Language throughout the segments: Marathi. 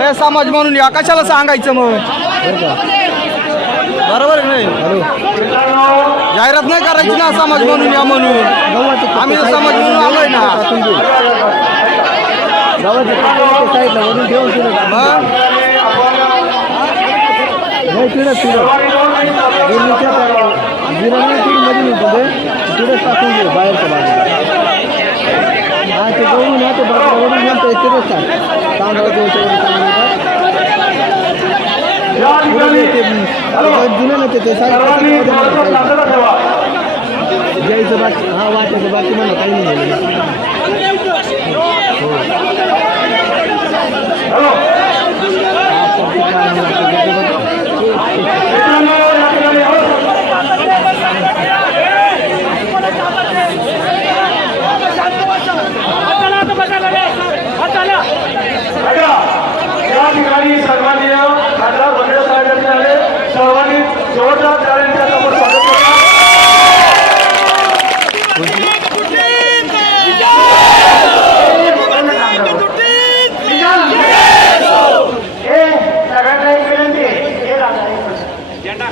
अरे समाज म्हणून या कशाला सांगायचं मग? बरोबर नाही? जाहिरात नाही करायची ना समाज म्हणून या म्हणून. आम्ही तर समाज म्हणून आलोय ना. बाहेरच्या साईडला जुनं ना ते ते साईडला द्यायचं बाकी हा वाटायचं बाकी म्हणा काही नाही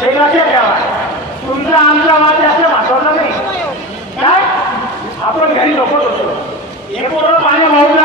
हे लक्षात ठेवा. तुमचा आमचा जास्त महत्त्वाचा नाही. काय? आपण घरी होतो. हे पूर्ण पाणी वाहून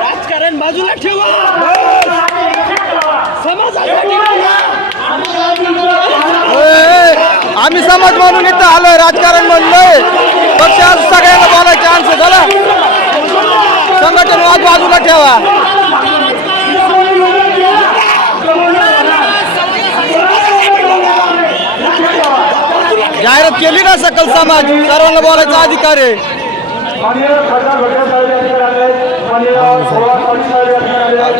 राजकारण बाजूला ठेवा. ए, आम्ही समाज म्हणून इथं आलोय राजकारण म्हणलोय. पक्ष आज सगळ्यांना बोलायचे चान्स तर संघटन वाद बाजूला ठेवा. जाहिरात केली ना सकल समाज सर्वांना बोलायचा अधिकार आहे.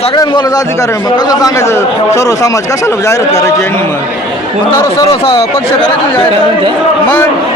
सगळ्यांना बोलायचा अधिकार आहे. मग कसं सांगायचं? सर्व समाज कशाला जाहिरात करायची? यांनी मग. सर्व सर्व पक्ष करायचे जाहिरात. मग